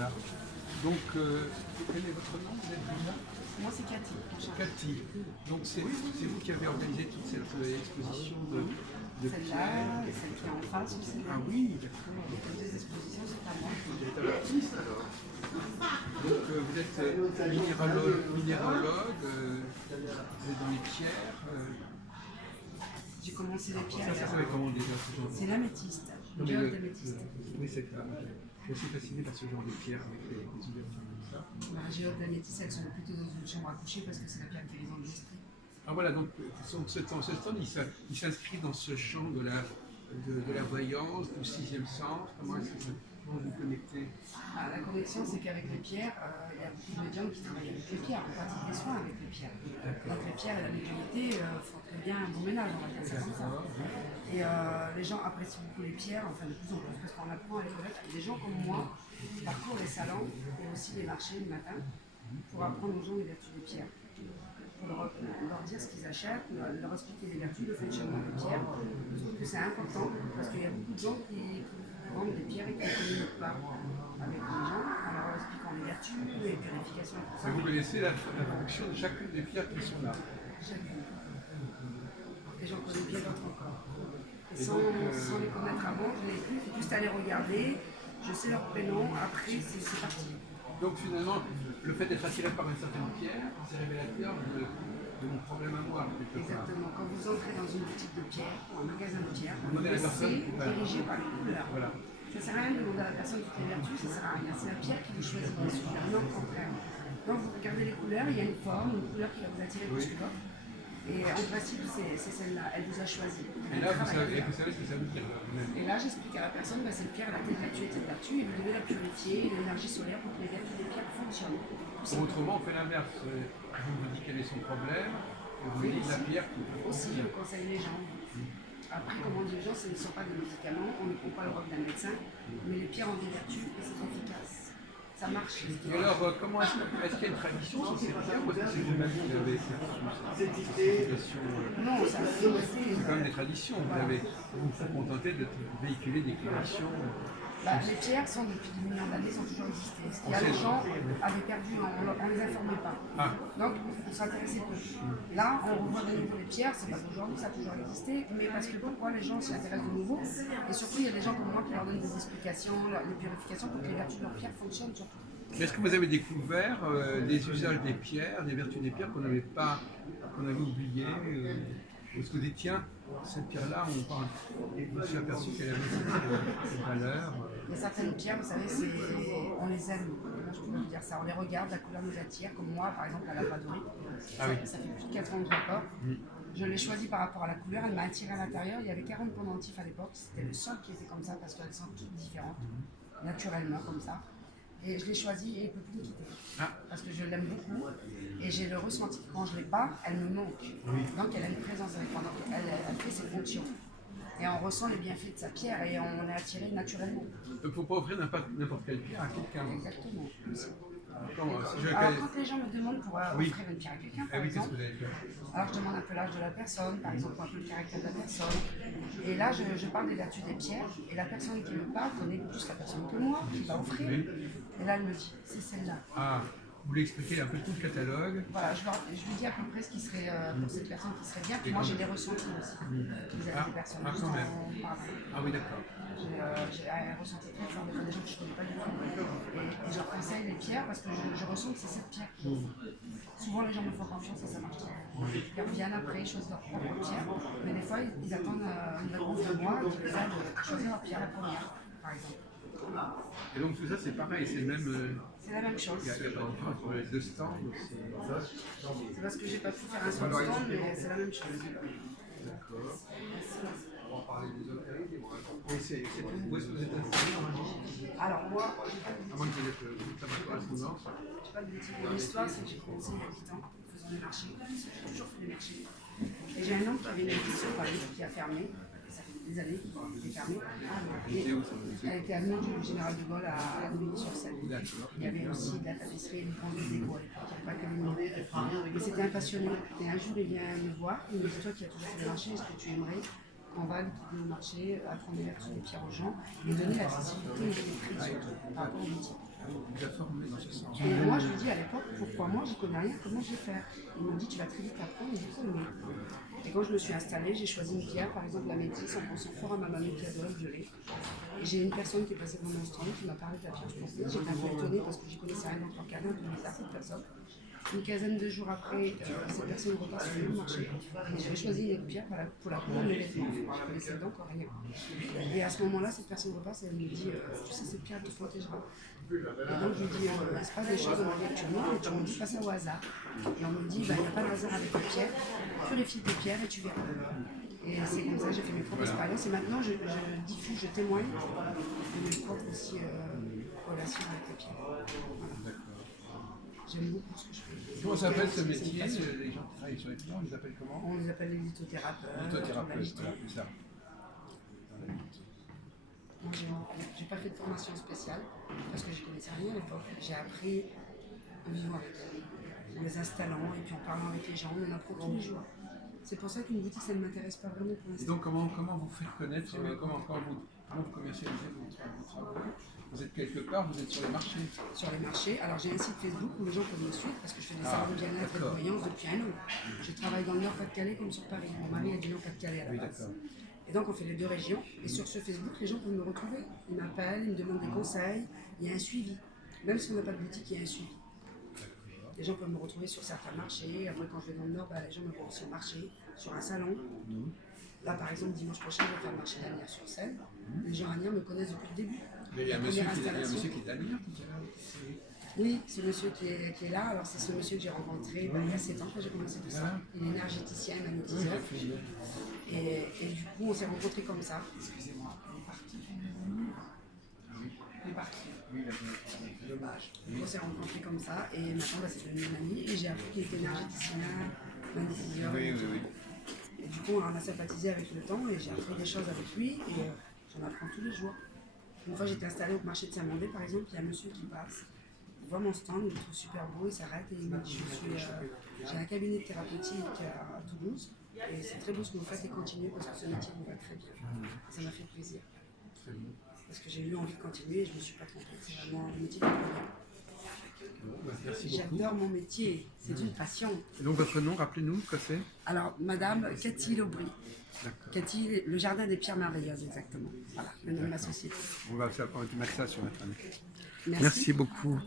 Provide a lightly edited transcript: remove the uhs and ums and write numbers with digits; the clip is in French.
Voilà. Donc, quel est votre nom? Vous êtes là? Moi, c'est Cathy. Cathy. Donc, c'est vous qui avez organisé toute cette exposition de Celle-là, pierre. et celle qui est en face aussi. Ah oui, d'accord. Les deux expositions, c'est à moi. Vous êtes un artiste alors. Donc, vous êtes minéralogue, vous êtes dans les pierres. J'ai commencé les pierres. Ça s'appelle comment déjà ce genre de... C'est l'améthyste. Non, mais Diode d'améthyste. oui, c'est ça. Je suis fasciné par ce genre de pierre avec les ouvertures comme ça. La géode d'améthyste, elles sont plutôt dans une chambre à coucher parce que c'est la pierre qui les de l'esprit. Ah voilà, donc ce stand, il s'inscrit dans ce champ de la voyance, du sixième sens. Comment vous connectez? La connexion, c'est qu'avec les pierres, il y a beaucoup de médiums qui travaillent avec les pierres, on pratique des soins avec les pierres. Donc les pierres et la médiumnité font très bien un bon ménage, on va dire ça comme ça. Et les gens apprécient beaucoup les pierres, enfin de plus en plus, parce qu'on apprend à les connaître. Des gens comme moi qui parcourent les salons et aussi les marchés le matin pour apprendre aux gens les vertus des pierres. Pour leur dire ce qu'ils achètent, leur expliquer les vertus, le fonctionnement des pierres. Je trouve que c'est important parce qu'il y a beaucoup de gens qui vendent des pierres et qui ne communiquent pas avec les gens en leur expliquant les vertus, les purifications et tout ça. Mais vous connaissez la fonction de chacune des pierres qui sont là. Chacune. Et j'en connais bien d'autres encore. Et sans les connaître avant, je n'ai plus, c'est juste à les regarder, je sais leur prénom, après c'est parti. Donc finalement, le fait d'être attiré par une certaine pierre, c'est révélateur de mon problème à moi. Exactement. Quand vous entrez dans une boutique de pierre ou un magasin de pierre, Vous demandez à la personne, dirigé par les couleurs. Voilà. Ça ne sert à rien de demander à la personne toutes les vertus, ça ne sert à rien. C'est la pierre qui vous choisit bien sûr. Non, au contraire. Donc vous regardez les couleurs, il y a une forme, une couleur qui va vous attirer plus que l'autre. Et en principe, c'est celle-là, elle vous a choisi. Et là, vous savez ce que ça veut dire. Et là, j'explique à la personne, cette pierre, elle a telle vertu et telle vertu, et vous devez la purifier, l'énergie solaire pour que les vertus des pierres fonctionnent. Autrement, on fait l'inverse. Je vous dis quel est son problème, et vous lui dites la pierre qui peut aussi, je conseille les gens. Après, comme on dit les gens, ce ne sont pas des médicaments, on ne prend pas le rôle d'un médecin, mais les pierres ont des vertus et c'est efficace. Ça marche. Et alors, comment est-ce qu'il y a une tradition sur ces pierres ou est-ce que c'est vous-même qui avez cette situation? Non, ça a toujours été. C'est quand même des traditions. Vous vous contentez de véhiculer des créations. Les pierres sont depuis des millions d'années, ont toujours existé. Ce qu'il y a, les gens avaient perdu, on ne les informait pas. Donc, on s'intéressait peu. Là, on revoit de nouveau les pierres, c'est parce qu'aujourd'hui ça a toujours existé, mais parce que pourquoi les gens s'y intéressent de nouveau. Et surtout, il y a des gens comme moi qui leur donnent des explications, des purifications pour que les vertus de leurs pierres fonctionnent surtout. Est-ce que vous avez découvert les usages des pierres, des vertus des pierres qu'on avait oubliées Est-ce que vous dites, tiens, cette pierre-là, je me suis aperçu qu'elle avait cette valeur. Il y a certaines pierres, vous savez, on les aime. Comment je peux vous dire ça? On les regarde, la couleur nous attire. Comme moi, par exemple, la labradorite. Ça fait plus de 4 ans que je la porte. Je l'ai choisie par rapport à la couleur. Elle m'a attirée à l'intérieur. Il y avait 40 pendentifs à l'époque. C'était le seul qui était comme ça parce qu'elles sont toutes différentes, naturellement comme ça. Et je l'ai choisie et il ne peut plus me quitter. Parce que je l'aime beaucoup et j'ai le ressenti que quand je ne l'ai pas, elle me manque. Donc elle a une présence avec moi, donc elle fait ses fonctions. Et on ressent les bienfaits de sa pierre et on est attiré naturellement. Il ne faut pas offrir n'importe quelle pierre à quelqu'un. Exactement. Alors, quand les gens me demandent pour offrir une pierre à quelqu'un, par exemple, qu'est-ce que vous avez fait? alors je demande un peu l'âge de la personne, par exemple un peu le caractère de la personne. Et là, je parle des vertus des pierres, et la personne qui me parle connaît plus la personne que moi, qui va offrir. Et là, elle me dit, c'est celle-là. Vous lui expliquez un peu tout le catalogue. Voilà, je lui dis à peu près ce qui serait pour cette personne qui serait bien, puis moi j'ai des ressentis aussi vis-à-vis des personnes. Quand même. Oui, d'accord. J'ai un ressenti très fort, des fois des gens que je ne connais pas du tout. Et je leur conseille les pierres parce que je ressens que c'est cette pierre qui. Souvent les gens me font confiance et ça marche très bien. Ils reviennent après, ils choisissent leur propre pierre, mais des fois ils attendent une réponse de moi qui les aide à choisir leur pierre la première, par exemple. Et donc tout ça c'est pareil, c'est le même. C'est la même chose. Il n'y a pas de différence entre les deux stands. C'est parce que j'ai pas pu faire un seul stand, mais c'est la même chose. D'accord. On va parler des autres. Et c'est tout. Où est-ce que vous êtes installé en Alors moi, à moins que vous êtes à correspondance. j'ai pas de bêtises. Mon histoire, c'est que j'ai commencé il y a 8 ans, en faisant des marchés. J'ai toujours fait des marchés. Et j'ai un oncle qui avait une église sur Paris qui a fermé. Ça fait des années qu'il est fermé. Et elle était avenue du Général de Gaulle à Neuilly-sur-Seine. Il y avait aussi de la tapisserie et du grand déco à l'époque. Il n'y avait pas que le nom. Et c'était un passionné. Et un jour, il vient me voir. Il me dit, toi qui as toujours fait des marchés, est-ce que tu aimerais on va liquider au marché, apprendre les vertus des pierres aux gens et donner l'accessibilité et les prix surtout par rapport aux boutiques. Vous a formé dans ce sens. Et moi, je lui dis à l'époque, pourquoi moi, je connais rien, comment je vais faire? Il me dit, tu vas très vite apprendre, il faut aimer. Et quand je me suis installée, j'ai choisi une pierre, par exemple la métisse, en pensant fort à ma mamie qui adorait le violet. Et j'ai une personne qui est passée dans mon stand qui m'a parlé de la pierre française. J'étais un peu étonnée parce que j'y connaissais rien dans le cadre de bizarre cette personne. Une quinzaine de jours après, cette personne repasse sur le même marché. Et j'ai choisi une pierre pour la couleur de mes vêtements. Je connaissais donc rien. Et à ce moment-là, cette personne repasse et elle me dit tu sais, cette pierre te protégera. Et donc je lui dis il se passe des choses dans ma vie actuellement et tu me dis pas ça au hasard. Et on me dit il n'y a pas de hasard avec les pierres, purifie tes pierres et tu verras. Et c'est comme ça que j'ai fait mes propres expériences. Et maintenant, je diffuse, je témoigne de mes propres aussi, relations avec les pierres. Voilà. J'aime beaucoup ce que je fais. Comment s'appelle ce métier? Les gens qui travaillent sur les pierres, on les appelle comment? On les appelle les lithothérapeutes. Lithothérapeute, voilà, c'est ça. Moi, j'ai pas fait de formation spéciale parce que je connaissais rien à l'époque. J'ai appris en vivant avec eux, en les installant et puis en parlant avec les gens, on en apprend tous les jours. C'est pour ça qu'une boutique, ça ne m'intéresse pas vraiment pour Et l'instant. donc, comment vous faites connaître, comment vous commercialisez vos travaux? Vous êtes quelque part, vous êtes sur les marchés? Sur les marchés. Alors j'ai un site Facebook où les gens peuvent me suivre parce que je fais des salons de bien-être et de voyance depuis un an. Je travaille dans le Nord-Pas-de-Calais comme sur Paris. Mon mari est du Nord-Pas-de-Calais à la base. Et donc on fait les deux régions. Et sur ce Facebook, les gens peuvent me retrouver. Ils m'appellent, ils me demandent des conseils. Il y a un suivi. Même si on n'a pas de boutique, il y a un suivi. Les gens peuvent me retrouver sur certains marchés. Après, quand je vais dans le Nord, les gens me voient aussi au marché, sur un salon. Là, par exemple, dimanche prochain, je vais faire le marché d'Anières-sur-Seine. Les gens à Anières me connaissent depuis le début. Il y a un monsieur qui est à Anières tout à l'heure. Oui, ce monsieur qui est là, alors c'est ce monsieur que j'ai rencontré il y a 7 ans quand j'ai commencé tout ça. Il est énergéticien et magnétiseur. Et du coup, on s'est rencontrés comme ça. Excusez-moi, il est parti. Oui, dommage. On s'est rencontrés comme ça et maintenant c'est devenu une amie et j'ai appris qu'il était énergéticien, magnétiseur. Oui. Et du coup, on a sympathisé avec le temps et j'ai appris des choses avec lui et j'en apprends tous les jours. Une fois, j'étais installée au marché de Saint-Mandé, par exemple, il y a un monsieur qui passe, il voit mon stand, il le trouve super beau, il s'arrête et il me dit j'ai un cabinet thérapeutique à Toulouse et c'est très beau ce que vous faites et continuez parce que ce métier vous va très bien. Et ça m'a fait plaisir. Parce que j'ai eu envie de continuer et je ne me suis pas trompée. C'est vraiment un métier qui me plaît. J'adore mon métier, c'est une passion. Et donc votre nom, rappelez-nous, quoi c'est? Alors, Madame Cathy Laubry. Cathy, le jardin des pierres merveilleuses, exactement. Voilà, le nom de ma société. On va mettre ça sur Internet. Merci Merci beaucoup.